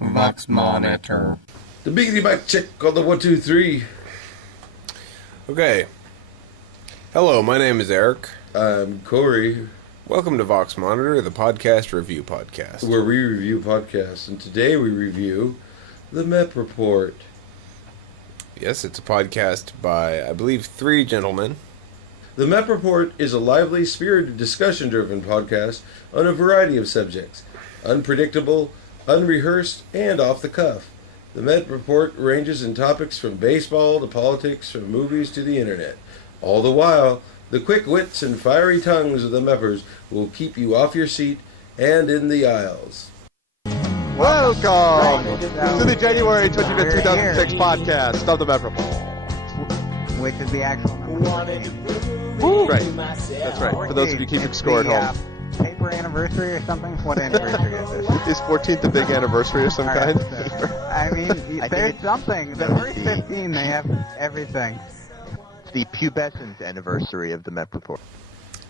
Vox Monitor. The biggity bike check on the 1, 2, 3. Okay. Hello, my name is Eric. I'm Chory. Welcome to Vox Monitor, the podcast review podcast. Where we review podcasts, and today we review the Mep Report. Yes, it's a podcast by, I believe, 3 gentlemen. The Mep Report is a lively, spirited, discussion-driven podcast on a variety of subjects. Unpredictable, unrehearsed, and off the cuff. The Mep Report ranges in topics from baseball to politics, from movies to the internet. All the while, the quick wits and fiery tongues of the Meppers will keep you off your seat and in the aisles. Welcome to the January 25th, 2006 podcast of the Mep Report. Which is the actual number. Woo! Right, that's right. For those of you keeping score at home. Paper anniversary or something? What anniversary is this? Is 14th a big anniversary of some kind? I mean, there's something. The first 15, they have everything. It's the pubescent anniversary of the Mep Report.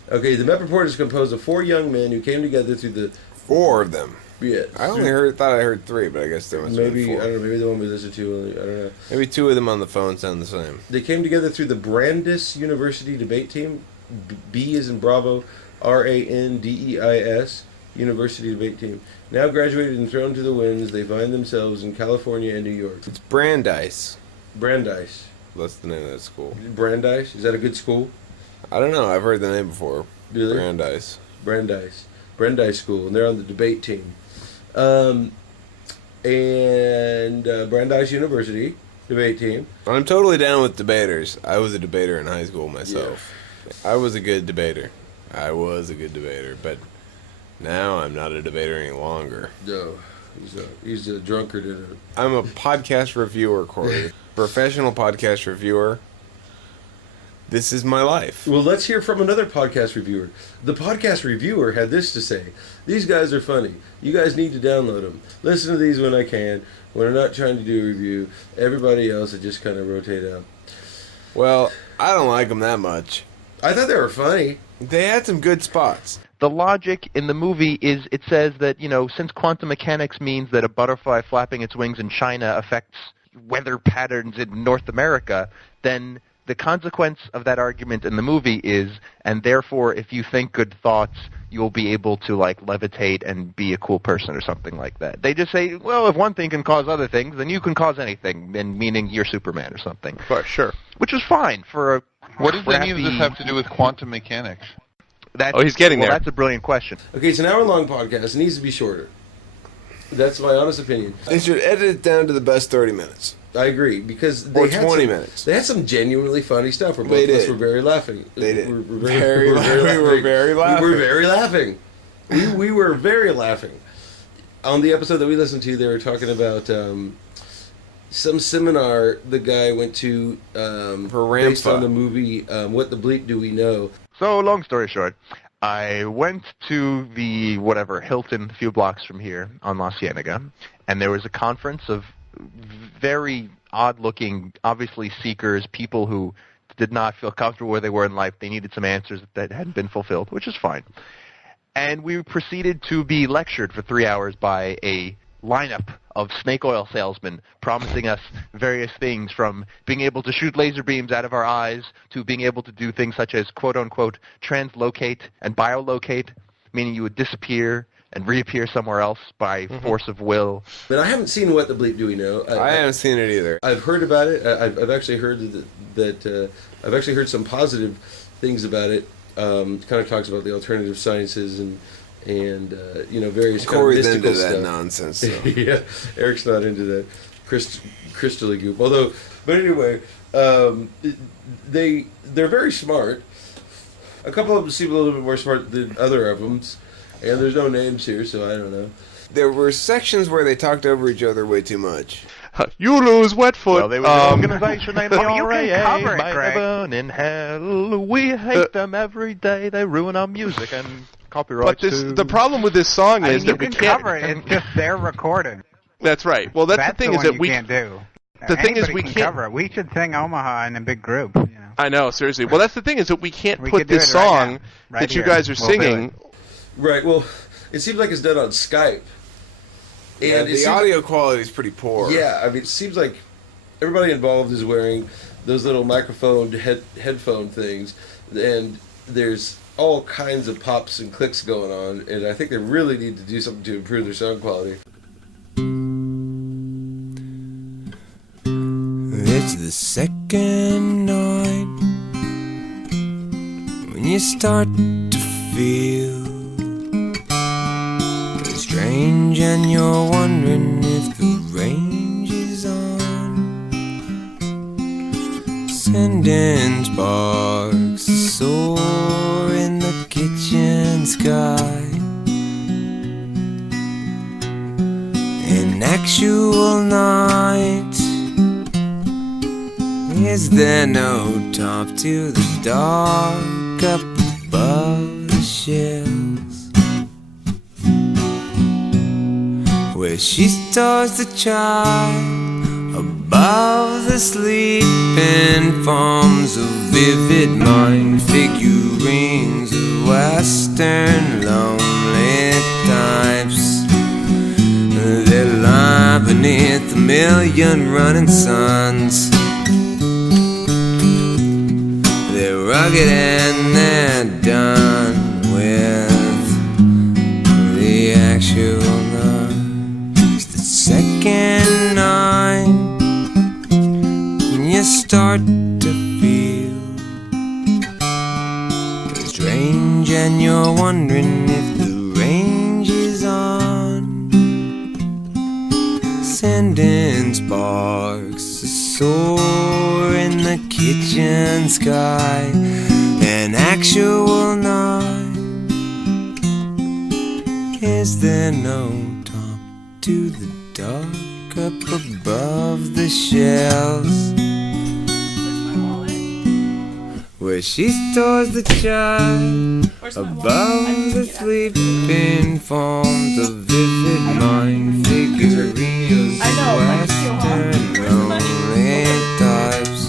Okay, the Mep Report is composed of 4 young men who came together through the... 4 of them. Yeah. I thought I heard 3, but I guess there must have been 4. I don't know, maybe the one we listened to, I don't know. Maybe 2 of them on the phone sound the same. They came together through the Brandeis University debate team. B is in Bravo, Randeis, University debate team. Now graduated and thrown to the winds, they find themselves in California and New York. It's Brandeis. Brandeis. That's the name of that school. Brandeis? Is that a good school? I don't know. I've heard the name before. Really? Brandeis. Brandeis School, and they're on the debate team. Brandeis University debate team. I'm totally down with debaters. I was a debater in high school myself. Yeah. I was a good debater, but now I'm not a debater any longer. No, he's a drunkard. I'm a podcast reviewer, Corey. Professional podcast reviewer. This is my life. Well, let's hear from another podcast reviewer. The podcast reviewer had this to say. These guys are funny. You guys need to download them. Listen to these when I can. When I'm not trying to do a review. Everybody else, I just kind of rotate out. Well, I don't like them that much. I thought they were funny. They had some good spots. The logic in the movie is it says that, since quantum mechanics means that a butterfly flapping its wings in China affects weather patterns in North America, then the consequence of that argument in the movie is, and therefore if you think good thoughts, you'll be able to, levitate and be a cool person or something like that. They just say, well, if one thing can cause other things, then you can cause anything, and meaning you're Superman or something. For sure. Which is fine for a What does any of this have to do with quantum mechanics? He's getting there. Well, that's a brilliant question. Okay, it's an hour-long podcast. It needs to be shorter. That's my honest opinion. They should edit it down to the best 30 minutes. I agree, because they had 20 minutes. They had some genuinely funny stuff. Where both of us were very laughing. They did. We were very laughing. We were very laughing. We were very laughing. On the episode that we listened to, they were talking about some seminar the guy went to based on the movie What the Bleep Do We Know? So, long story short, I went to the, Hilton, a few blocks from here on La Cienega, and there was a conference of very odd-looking, obviously seekers, people who did not feel comfortable where they were in life. They needed some answers that hadn't been fulfilled, which is fine. And we proceeded to be lectured for 3 hours by a lineup of snake oil salesmen promising us various things, from being able to shoot laser beams out of our eyes to being able to do things such as quote-unquote translocate and biolocate, meaning you would disappear and reappear somewhere else by force of will. But I haven't seen What the Bleep Do We Know? I haven't seen it either. I've heard about it. I've actually heard that I've actually heard some positive things about it. Kind of talks about the alternative sciences and various Corey's kind of mystical into that stuff. nonsense. So. Yeah, Eric's not into that crystally goop. But anyway, they're very smart. A couple of them seem a little bit more smart than other of them. And there's no names here, so I don't know. There were sections where they talked over each other way too much. You lose wet foot. Well, they were an organization named the you can cover it, Might Greg. burn in hell. We hate them every day. They ruin our music and copyrights. But the problem with this song is that you can cover it. It's just they're recorded. That's right. Well, that's the thing the is one that we can't do. The thing is Anybody we can can't cover it. We should sing Omaha in a big group. You know? I know, seriously. Well, that's the thing is that we can't We put could do this it right song now, right that you here. guys are We'll do singing. Right, well, it seems like it's done on Skype. And the audio quality is pretty poor. Yeah, I mean, it seems like everybody involved is wearing those little microphone headphone things, and there's all kinds of pops and clicks going on, and I think they really need to do something to improve their sound quality. It's the second night when you start to feel strange, and you're wondering if the range is on, sending sparks soar in the kitchen sky. An actual night, is there no top to the dark up above the shells, where she stores the child above the sleeping forms of vivid mind figurines of Western lonely types that lie beneath a million running suns. They're rugged and they're done with the actual night. It's the second night when you start to feel strange, and you're wondering if the range is on, sending sparks soar in the kitchen sky. An actual night, is there no top to the dark up above the shells, where she stores the child above the sleeping forms of vivid mind figurines of Western lonely types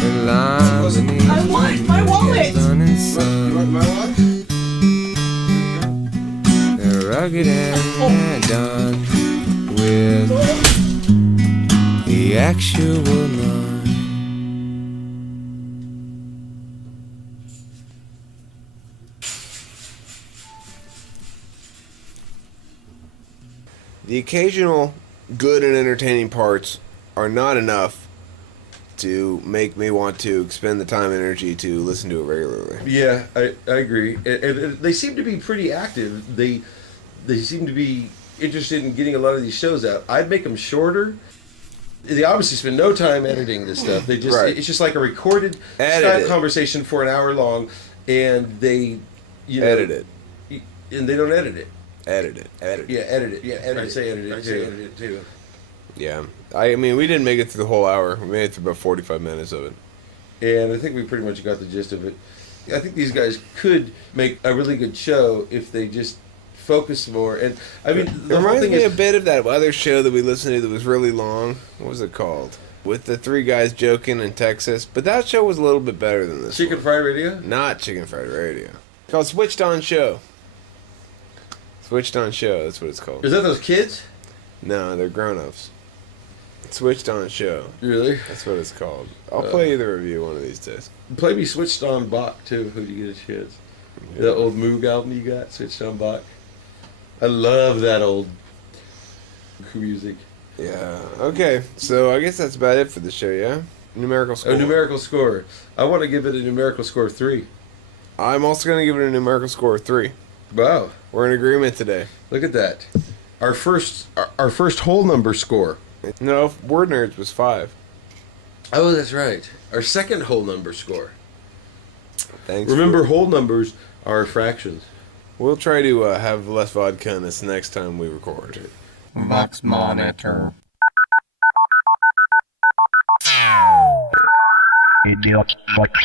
that lie beneath I want my wallet. the sun and sun. They're rugged and they're done with the actual night. The occasional good and entertaining parts are not enough to make me want to expend the time and energy to listen to it regularly. Yeah, I agree. And they seem to be pretty active. They seem to be interested in getting a lot of these shows out. I'd make them shorter. They obviously spend no time editing this stuff. They just Right. It's just like a recorded Skype conversation for an hour long, and they edit it. And they don't edit it. Edit it. Yeah, edit it. Yeah, edit it. Say edit it. Say edit it too. Yeah. I mean, we didn't make it through the whole hour. We made it through about 45 minutes of it. And I think we pretty much got the gist of it. I think these guys could make a really good show if they just focus more. And I mean, It the whole reminds thing me is a bit of that other show that we listened to that was really long. What was it called? With the three guys joking in Texas. But that show was a little bit better than this Chicken one. Fried Radio. Not Chicken Fried Radio. It's called Switched On Show. Switched On Show, that's what it's called. Is that those kids? No, they're grown-ups. Switched On Show. Really? That's what it's called. I'll play you the review one of these days. Play me Switched On Bach too. Who do you get a chance? That old Moog album you got, Switched On Bach. I love that old music. Yeah. Okay, so I guess that's about it for the show, yeah? Numerical score. A numerical score. I want to give it a numerical score of 3. I'm also going to give it a numerical score of 3. Wow. We're in agreement today. Look at that. Our first whole number score. No, Word Nerds was 5. Oh, that's right. Our second whole number score. Thanks. Remember, whole numbers are fractions. We'll try to have less vodka in this next time we record. Vox Monitor. Idiot Vox.